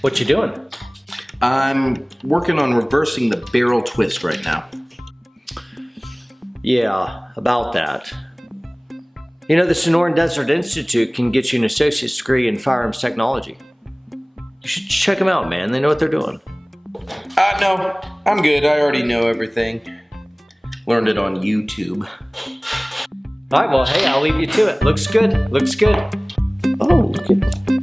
What you doing? I'm working on reversing the barrel twist right now. Yeah, about that. You know, the Sonoran Desert Institute can get you an associate's degree in firearms technology. You should check them out, man. They know what they're doing. No, I'm good. I already know everything. Learned it on YouTube. All right, well, hey, I'll leave you to it. Looks good. Looks good. Oh, look at that.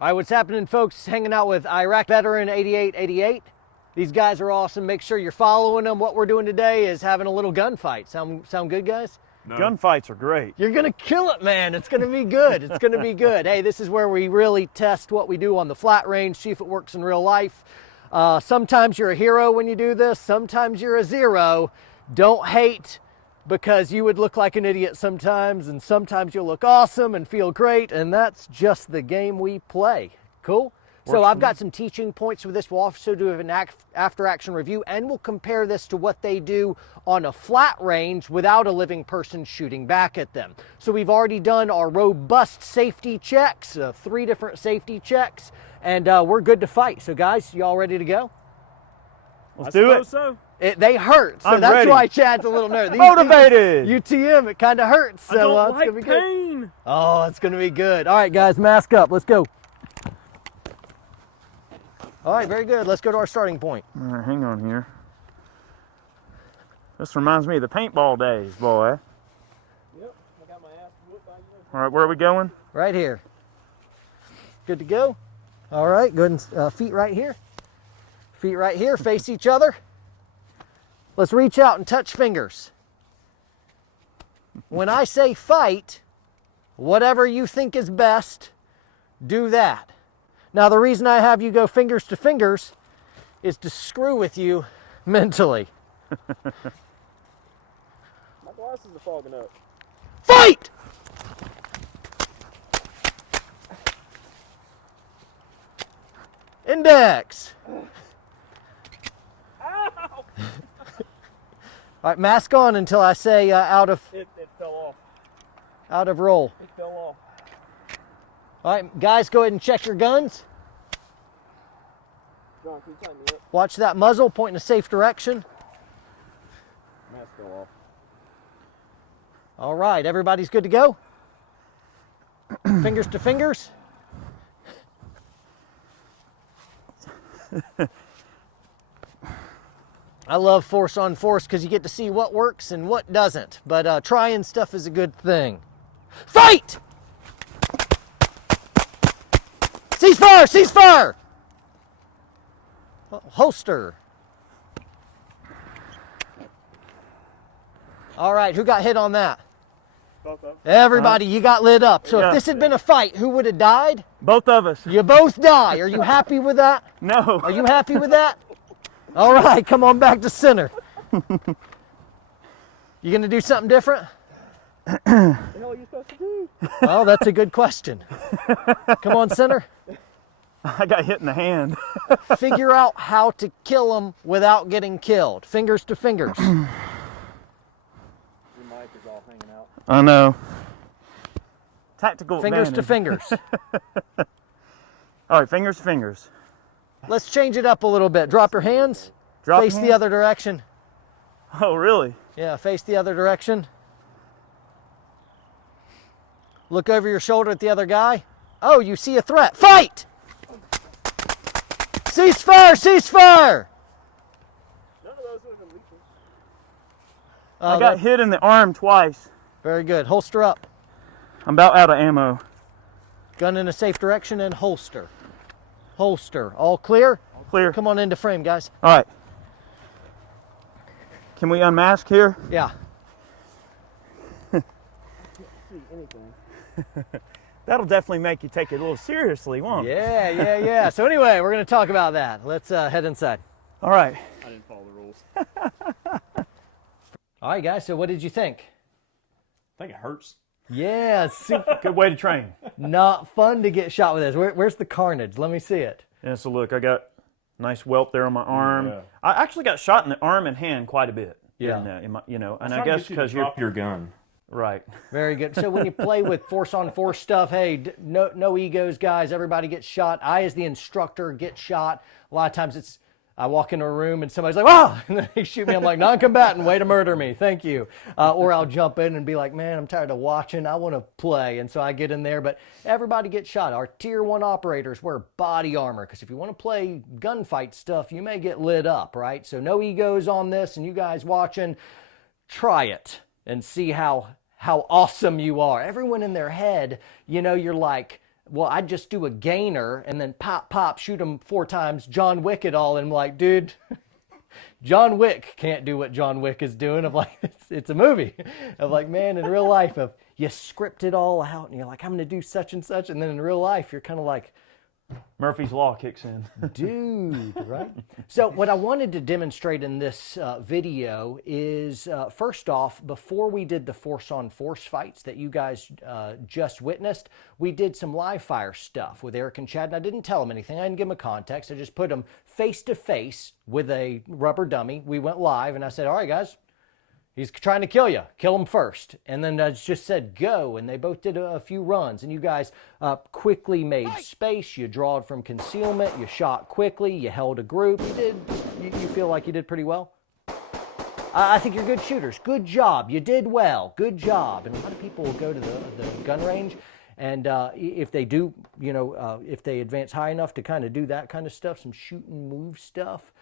All right, what's happening, folks? Hanging out with IraqVeteran8888. These guys are awesome. Make sure you're following them. What we're doing today is having a little gunfight. Sound good, guys? No. Gunfights are great. You're gonna kill it, man. It's gonna be good. It's gonna be good. Hey, this is where we really test what we do on the flat range, see if it works in real life. Sometimes you're a hero when you do this. Sometimes you're a zero. Don't hate, because you would look like an idiot sometimes, and sometimes you'll look awesome and feel great, and that's just the game we play. Cool? So I've got some teaching points for this. We'll also do an after-action review, and we'll compare this to what they do on a flat range without a living person shooting back at them. So we've already done our robust safety checks, 3 different safety checks, and we're good to fight. So guys, you all ready to go? Let's do it. So. They hurt, so I'm that's ready. why Chad's a little nervous. Motivated! UTM, it kind of hurts. So I don't it's like gonna be pain. good. Oh, it's gonna be good. All right, guys, mask up. Let's go. All right, very good. Let's go to our starting point. All right, hang on here. This reminds me of the paintball days, boy. Yep, I got my ass whooped by you. All right, where are we going? Right here. Good to go? All right, good. Feet right here. Feet right here, face each other. Let's reach out and touch fingers. When I say fight, whatever you think is best, do that. Now, the reason I have you go fingers to fingers is to screw with you mentally. My glasses are fogging up. Fight! Index. Ow! All right, mask on until I say out of It fell off. out of roll. It fell off. All right, guys, go ahead and check your guns. John, can you tighten me up? Watch that muzzle, point in a safe direction. Mask fell off. All right, everybody's good to go? Fingers to fingers. I love force on force because you get to see what works and what doesn't, but trying stuff is a good thing. Fight! Ceasefire! Ceasefire! Holster. All right, who got hit on that? Both of them. Everybody, you got lit up. So Yeah. if this had been a fight, who would have died? Both of us. You both die. Are you happy with that? No. Are you happy with that? All right, come on back to center. You gonna do something different? What the hell are you supposed to do? Well, that's a good question. Come on, center. I got hit in the hand. Figure out how to kill them without getting killed. Fingers to fingers. Your mic is all hanging out. I know. Tactical Fingers to advantage. fingers. All right, fingers to fingers. Let's change it up a little bit. Drop your hands. Drop Face your the hands. other direction. Oh, really? Yeah, face the other direction. Look over your shoulder at the other guy. Oh, you see a threat. Fight! Ceasefire! Ceasefire! None of those have been leaking. I got hit in the arm twice. Very good. Holster up. I'm about out of ammo. Gun in a safe direction and holster. Holster. All clear? Clear. Come on into frame, guys. All right. Can we unmask here? Yeah. See anything. That'll definitely make you take it a little seriously, won't it? Yeah. So anyway, we're going to talk about that. Let's head inside. All right. I didn't follow the rules. All right, guys. So what did you think? I think it hurts. Yeah, it's super Good way to train. not fun to get shot with this. Where's the carnage? Let me see it. Yeah, so look, I got Nice whelp there on my arm. Yeah. I actually got shot in the arm and hand quite a bit. Yeah. And I guess because you're drop your gun. right. Very good. So when you play with force-on-force stuff, hey, no egos, guys. Everybody gets shot. I, as the instructor, get shot. A lot of times I walk into a room and somebody's like, "Wow!" and then they shoot me. I'm like, "Non-combatant, way to murder me. Thank you." Or I'll jump in and be like, "Man, I'm tired of watching. I want to play." And so I get in there. But everybody gets shot. Our Tier 1 operators wear body armor because if you want to play gunfight stuff, you may get lit up, right? So no egos on this. And you guys watching, try it and see how awesome you are. Everyone in their head, you're like, well, I'd just do a gainer and then pop, shoot him 4 times, John Wick it all. And I'm like, dude, John Wick can't do what John Wick is doing. I'm like, it's a movie. I'm like, man, in real life, if you script it all out and you're like, I'm going to do such and such. And then in real life, you're kind of like, Murphy's Law kicks in. dude, right? So what I wanted to demonstrate in this video is, first off, before we did the force-on-force fights that you guys just witnessed, we did some live fire stuff with Eric and Chad, and I didn't tell them anything. I didn't give them a context. I just put them face-to-face with a rubber dummy. We went live, and I said, all right, guys, he's trying to kill you. Kill him first. And then I just said, go. And they both did a few runs. And you guys quickly made space. You drawed from concealment. You shot quickly. You held a group. You feel like you did pretty well? I think you're good shooters. Good job. You did well. Good job. And a lot of people will go to the gun range. And if they do, if they advance high enough to kind of do that kind of stuff, some shoot and move stuff,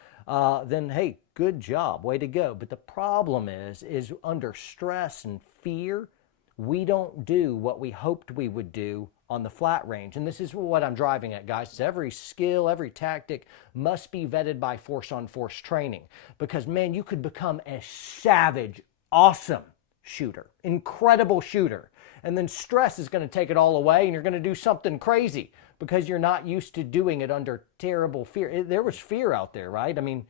then hey, good job, way to go. But the problem is under stress and fear, we don't do what we hoped we would do on the flat range. And this is what I'm driving at, guys. Is every skill, every tactic must be vetted by force-on-force training. Because, man, you could become a savage, awesome shooter, incredible shooter. And then stress is going to take it all away, and you're going to do something crazy because you're not used to doing it under terrible fear. There was fear out there, right? I mean,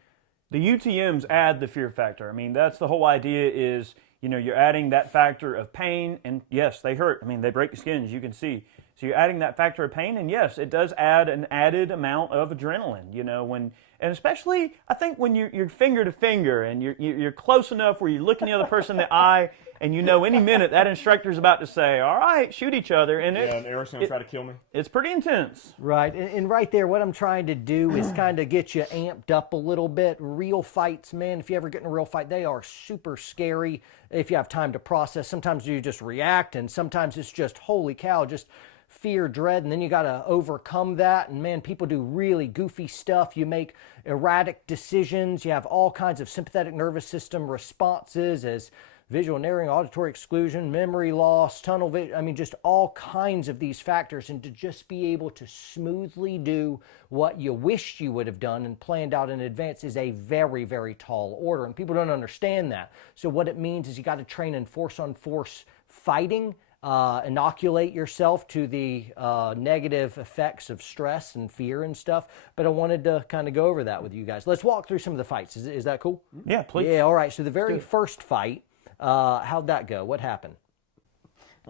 The UTMs add the fear factor. I mean, that's the whole idea is, you're adding that factor of pain, and yes, they hurt. I mean, they break the skin, as you can see. So you're adding that factor of pain, and yes, it does add an added amount of adrenaline, and especially, I think when you're finger to finger and you're close enough where you're looking the other person in the eye, and any minute that instructor's about to say, all right, shoot each other. And Eric's going to try to kill me. It's pretty intense. right. And right there, what I'm trying to do is kind of get you amped up a little bit. Real fights, man, if you ever get in a real fight, they are super scary if you have time to process. Sometimes you just react, and sometimes it's just, holy cow, just fear, dread, and then you got to overcome that. And man, people do really goofy stuff. You make erratic decisions. You have all kinds of sympathetic nervous system responses as visual narrowing, auditory exclusion, memory loss, tunnel vision. I mean, just all kinds of these factors. And to just be able to smoothly do what you wished you would have done and planned out in advance is a very, very tall order. And people don't understand that. So what it means is you got to train in force-on-force fighting, inoculate yourself to the negative effects of stress and fear and stuff. But I wanted to kind of go over that with you guys. Let's walk through some of the fights. Is that cool? Yeah, please. Yeah, all right. So the very first fight, how'd that go? What happened?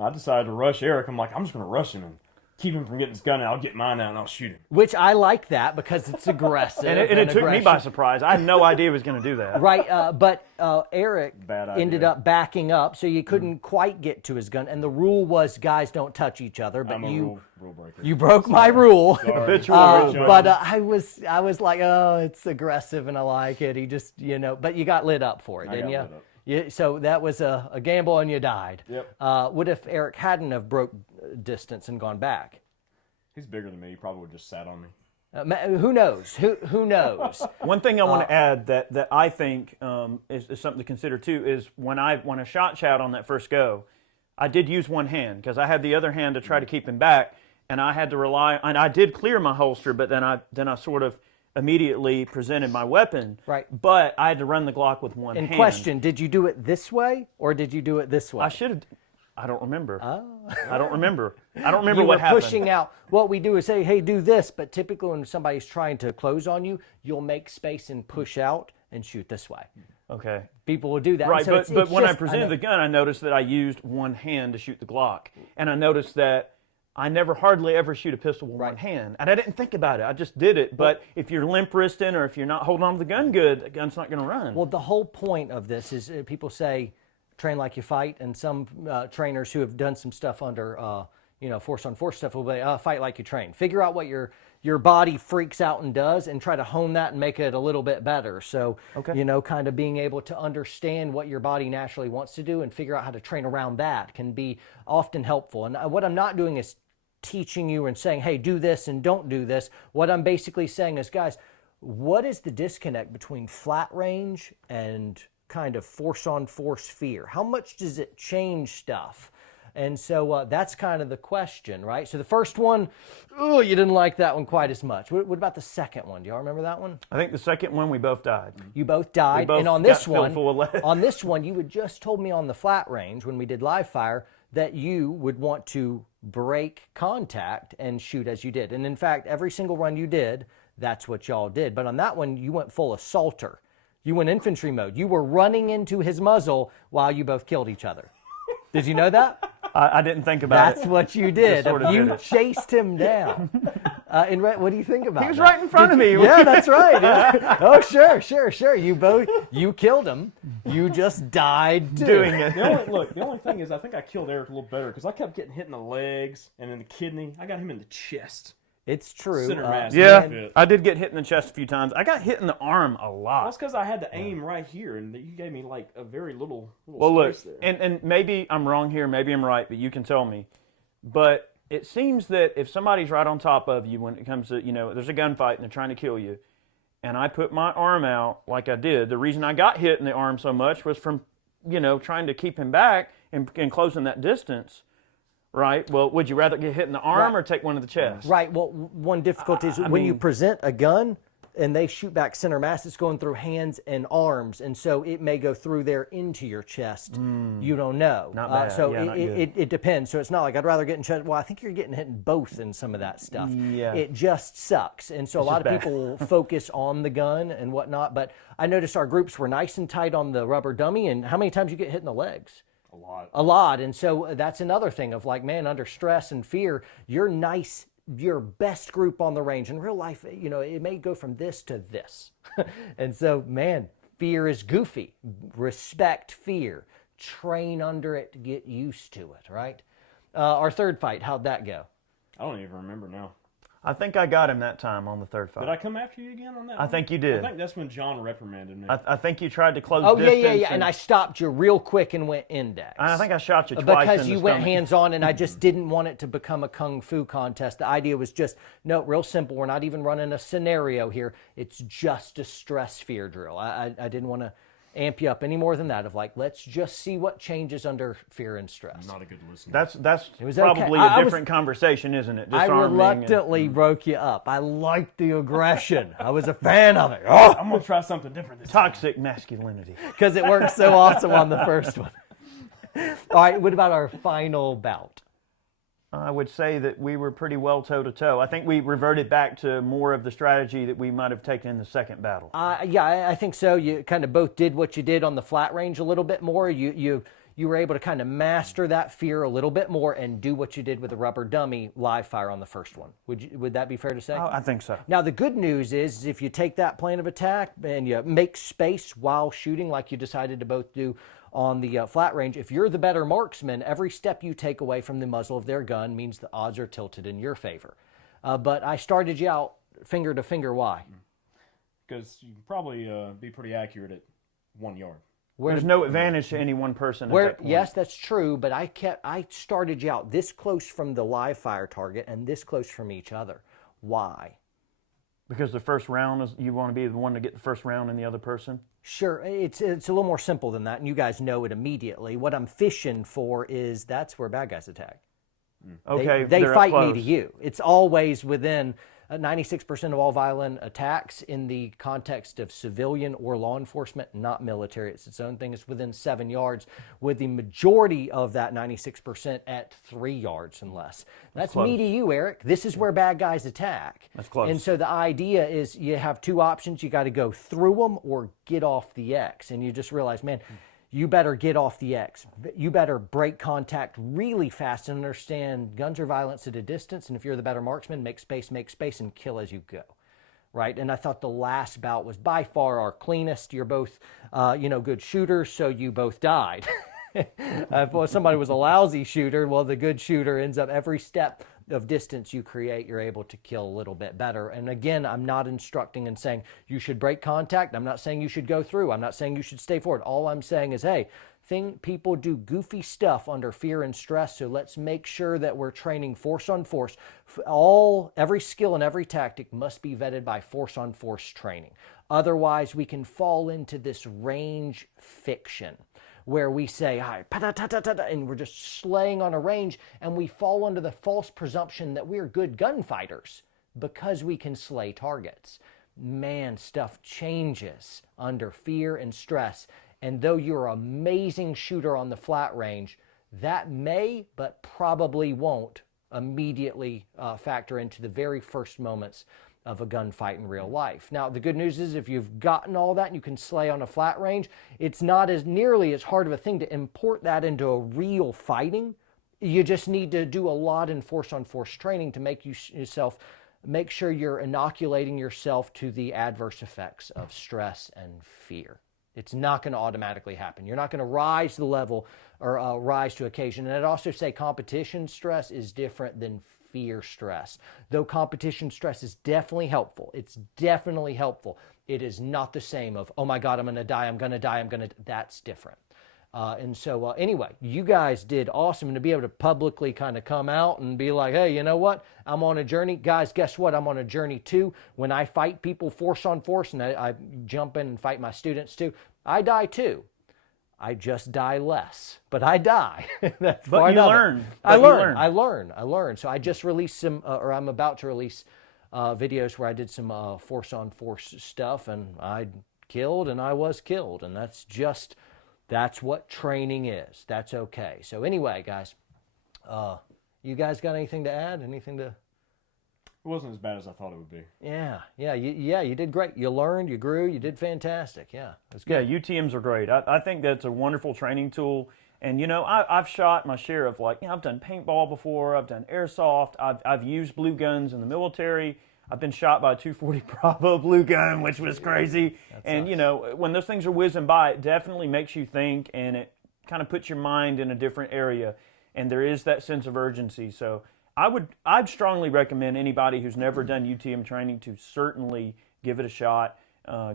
I decided to rush Eric. I'm like, I'm just going to rush him and keep him from getting his gun, and I'll get mine out and I'll shoot him. Which I like that because it's aggressive. and it took me by surprise. I had no idea he was going to do that. Right, but Eric Bad idea. ended up backing up, so you couldn't quite get to his gun. And the rule was guys don't touch each other. But I'm a rule breaker. you broke my rule. Habitual. But I was like, oh, it's aggressive and I like it. He just, but you got lit up for it, didn't you? lit up. Yeah, so that was a gamble and you died. Yep. What if Eric hadn't have broke distance and gone back? He's bigger than me. He probably would have just sat on me. Who knows? Who knows? One thing I want to add that I think is something to consider too is when I shot Chad on that first go, I did use one hand because I had the other hand to try to keep him back, and I had to rely. And I did clear my holster, but then I sort of immediately presented my weapon. Right. But I had to run the Glock with one hand. In question, did you do it this way or did you do it this way? I should have. I don't remember. Oh. I don't remember. I don't remember You what were happened. pushing out. What we do is say, hey, do this. But typically when somebody's trying to close on you, you'll make space and push out and shoot this way. Okay. People will do that. Right, So but when I just- presented the gun, I noticed that I used one hand to shoot the Glock. And I noticed that I never hardly ever shoot a pistol with one hand. And I didn't think about it. I just did it. But if you're limp wristing or if you're not holding on to the gun good, the gun's not going to run. Well, the whole point of this is people say train like you fight, and some trainers who have done some stuff under force on force stuff will be fight like you train. Figure out what your body freaks out and does, and try to hone that and make it a little bit better. So, kind of being able to understand what your body naturally wants to do and figure out how to train around that can be often helpful. And what I'm not doing is teaching you and saying, hey, do this and don't do this. What I'm basically saying is, guys, what is the disconnect between flat range and kind of force on force fear? How much does it change stuff? And so that's kind of the question, right? So the first one, you didn't like that one quite as much. What about the second one? Do y'all remember that one? I think the second one, we both died. You both died. We both and on got this filled one, full of lead. on this one, you had just told me on the flat range when we did live fire that you would want to break contact and shoot as you did. And in fact, every single run you did, that's what y'all did. But on that one, you went full assaulter. You went infantry mode. You were running into his muzzle while you both killed each other. Did you know that? I didn't think about That's what you did. Sort of You did it. chased him down. And what do you think about that? He was right in front of me. Yeah, that's right. Yeah. Oh, sure. You killed him. You just died too. doing it. The only thing is, I think I killed Eric a little better because I kept getting hit in the legs and in the kidney. I got him in the chest. It's true. Center mass. Yeah, I did get hit in the chest a few times. I got hit in the arm a lot. That's because I had to aim right here, and you gave me like a very little Well, look, space there. and maybe I'm wrong here, maybe I'm right, but you can tell me. But it seems that if somebody's right on top of you when it comes to, there's a gunfight and they're trying to kill you, and I put my arm out like I did, the reason I got hit in the arm so much was from, trying to keep him back and closing that distance. Right. Well, would you rather get hit in the arm or take one to the chest? Right. Well, one difficulty is when you present a gun and they shoot back center mass, it's going through hands and arms, and so it may go through there into your chest. You don't know. Not bad. So not good. it depends. So it's not like I'd rather get in chest. Well, I think you're getting hit in both in some of that stuff. Yeah. It just sucks. And so a lot of bad. people focus on the gun and whatnot, but I noticed our groups were nice and tight on the rubber dummy. And how many times you get hit in the legs? A lot. And so that's another thing of like, man, under stress and fear, you're your best group on the range. In real life, it may go from this to this. And so, man, fear is goofy. Respect fear. Train under it to get used to it, right? Our third fight, how'd that go? I don't even remember now. I think I got him that time on the third fight. Did I come after you again on that? I think you did. I think that's when John reprimanded me. I think you tried to close distance. distance. And I stopped you real quick and went index. I think I shot you twice because in you the went stomach. hands-on, and I just didn't want it to become a kung fu contest. The idea was just, no, real simple. We're not even running a scenario here. It's just a stress fear drill. I didn't want to amp you up any more than that of like, let's just see what changes under fear and stress. I'm not a good listener. That's was probably okay. a different conversation, isn't it? I Disarming reluctantly broke you up. I liked the aggression. I was a fan of it. I'm going to try something different this time. toxic masculinity. Because it worked so awesome on the first one. All right, what about our final bout? I would say that we were pretty well toe-to-toe. I think we reverted back to more of the strategy that we might have taken in the second battle. Yeah, I think so. You kind of both did what you did on the flat range a little bit more. You were able to kind of master that fear a little bit more and do what you did with the rubber dummy live fire on the first one. Would that be fair to say? I think so. Now, the good news is if you take that plan of attack and you make space while shooting like you decided to both do on the flat range, if you're the better marksman, every step you take away from the muzzle of their gun means the odds are tilted in your favor. But I started you out finger to finger. Why? Because you can probably be pretty accurate at 1 yard. There's no advantage to any one person at that point. Yes, that's true, but I started you out this close from the live fire target and this close from each other. Why? Because the first round is, you want to be the one to get the first round in the other person? Sure, it's a little more simple than that, and you guys know it immediately. What I'm fishing for is that's where bad guys attack. Okay, They they're fight up me close. to you. It's always within 96% of all violent attacks in the context of civilian or law enforcement, not military. It's its own thing. It's within 7 yards, with the majority of that 96% at 3 yards and less. That's me to you, Eric. This is where bad guys attack. That's close. And so the idea is you have two options. You got to go through them or get off the X. And you just realize, man, you better get off the X. You better break contact really fast and understand guns are violence at a distance. And if you're the better marksman, make space, and kill as you go. Right? And I thought the last bout was by far our cleanest. You're both, good shooters, so you both died. If somebody was a lousy shooter, well, the good shooter ends up every step of distance you create, you're able to kill a little bit better. And again, I'm not instructing and saying you should break contact. I'm not saying you should go through. I'm not saying you should stay forward. All I'm saying is, hey, people do goofy stuff under fear and stress, so let's make sure that we're training force on force. Every skill and every tactic must be vetted by force on force training. Otherwise, we can fall into this range fiction where we say, all right, and we're just slaying on a range, and we fall under the false presumption that we're good gunfighters because we can slay targets. Man, stuff changes under fear and stress. And though you're an amazing shooter on the flat range, that may, but probably won't, immediately factor into the very first moments of a gunfight in real life. Now, the good news is if you've gotten all that and you can slay on a flat range, it's not nearly as hard of a thing to import that into a real fighting. You just need to do a lot in force-on-force training to make make sure you're inoculating yourself to the adverse effects of stress and fear. It's not going to automatically happen. You're not going to rise to the level or rise to occasion. And I'd also say competition stress is different than fear stress. Though competition stress is definitely helpful. It's definitely helpful. It is not the same of, oh my God, I'm going to die, that's different. Anyway, you guys did awesome. And to be able to publicly kind of come out and be like, hey, you know what? I'm on a journey. Guys, guess what? I'm on a journey too. When I fight people force on force and I jump in and fight my students too, I die too. I just die less, but I die. That's but you learn. I learn. So I just released I'm about to release videos where I did some force on force stuff, and I killed and I was killed. And that's what training is. That's okay. So anyway, guys, you guys got anything to add? Anything to... It wasn't as bad as I thought it would be. You did great. You learned, you grew, you did fantastic. Yeah, that's good. Yeah, UTMs are great. I think that's a wonderful training tool. And, I've shot my share of, I've done paintball before, I've done airsoft, I've used blue guns in the military. I've been shot by a 240 Bravo blue gun, which was crazy. And, when those things are whizzing by, it definitely makes you think, and it kind of puts your mind in a different area. And there is that sense of urgency. So I'd strongly recommend anybody who's never done UTM training to certainly give it a shot.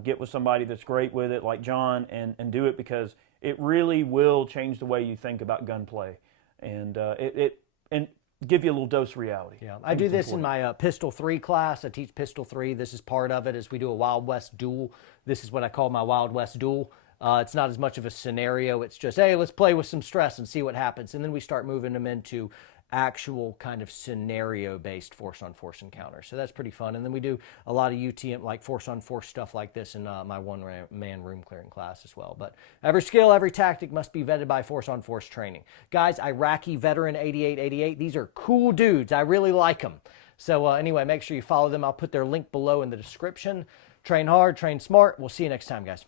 Get with somebody that's great with it, like John, and do it, because it really will change the way you think about gunplay, and and give you a little dose of reality. Yeah, I do this in my Pistol 3 class. I teach Pistol 3. This is part of it as we do a Wild West duel. This is what I call my Wild West duel. It's not as much of a scenario. It's just, hey, let's play with some stress and see what happens. And then we start moving them into actual kind of scenario-based force-on-force encounters. So that's pretty fun. And then we do a lot of UTM, like force-on-force stuff like this in my one-man room clearing class as well. But every skill, every tactic must be vetted by force-on-force training. Guys, IraqVeteran8888, these are cool dudes. I really like them. So anyway, make sure you follow them. I'll put their link below in the description. Train hard, train smart. We'll see you next time, guys.